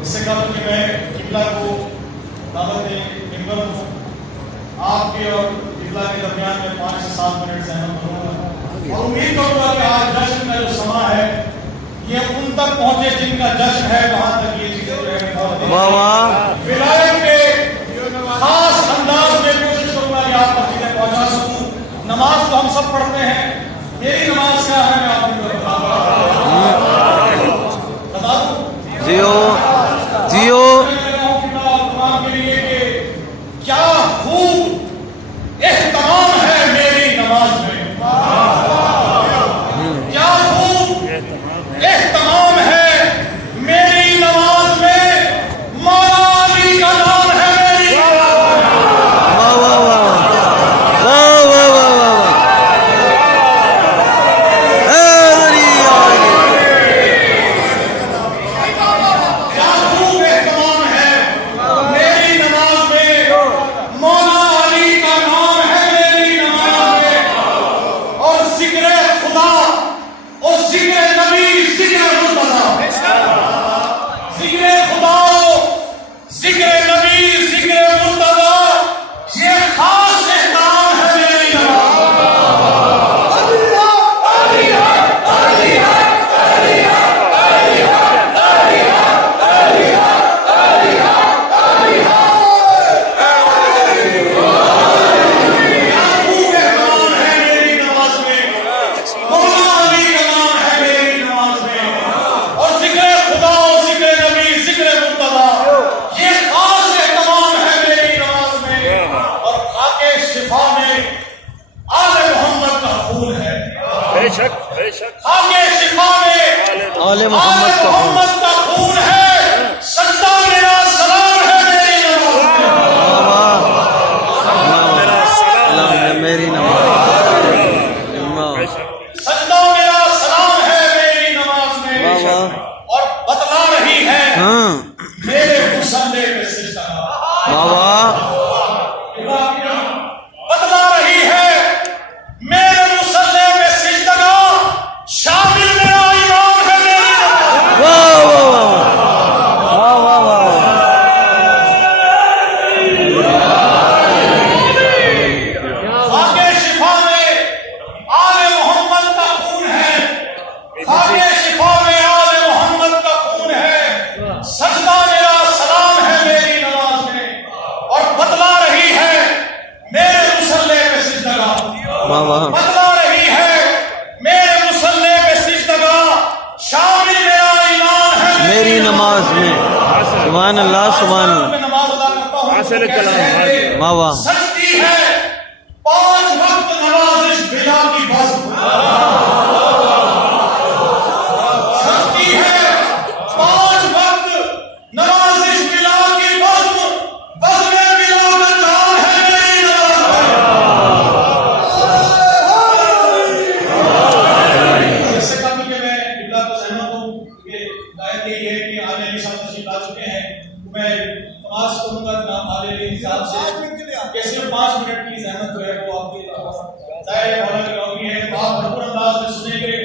इससे कबल कि मैं किबला को दावत मिंबर हूँ, आपके और किबला के दरमियान में 5 से 7 मिनट सहमत करूँगा और उम्मीद करूँगा कि आज जश्न का जो समा है ये उन तक पहुँचे जिनका जश्न है, वहाँ तक ये चीजें विलायत के खास अंदाज में कोशिश करूँगा कि आप तक चीजें पहुँचा सकूँ। नमाज तो हम सब पढ़ते हैं, मेरी नमाज क्या है मैं आपको बता दूँ। जियो जियो के लिए कि क्या खूब एहतमाम है मेरी नमाज में, क्या खूब एहतमाम है मेरी नमाज में, मौला अली का नाम है मेरी। वाह वाह वाह वाह वाह वाह क्या खूब एहतमाम है मेरी नमाज में, मौला अली का नाम है मेरी नमाज में। और जिक्र खुदा और जिक्र नबी जिक्र मुर्तज़ा, जिक्र खुदा जिक्र नबी जिक्र मुर्तज़ा, ये खास एहतमाम है मेरी नमाज में। बेशक बेशक आगे शिफा में आले मोहम्मद का खून है, सजदा मेरा सलाम है मेरी नमाज में। सलाम है मेरी नमाज, सजदा मेरा सलाम है मेरी नमाज में। और बतला रही है मेरे मुसल्ले पे सिजदा, बतला रही है मेरे मुसल्ले पे सिजदा, शामिल मेरा इमाम है मेरी खाके शिफा में आले मोहम्मद का खून है, खाके शिफा में आले मोहम्मद का खून है, सजदा मेरा सलाम है मेरी नमाज में। और बतला रही है मेरे मुसल्ले पे सिजदा, बतला रही है मेरे मुसल्ले पे सिजदा, शामिल मेरा इमाम है मेरी नमाज में। सुभान अल्लाह सुभान अल्लाह। मैं नमाज अदा करता हूँ, वाह वाह सजती है 5 वक्त नवाजिश बिला की बज़्म, सजती है 5 वक्त नवाजिश बिला की बज़्म, बज़्म बिला का जान है मेरी नमाज। इससे कबल कि मैं किबला को सहमत हूँ कि गायब यही है कि आले अली साहब तशरीफ ला चुके हैं, तो मैं तमाश करूंगा जनाब आले अली साहब से कैसे 5 मिनट की जहमत जो है वो आपकी जाहिर है, है तो आप भरपूर अंदाज में सुनेंगे।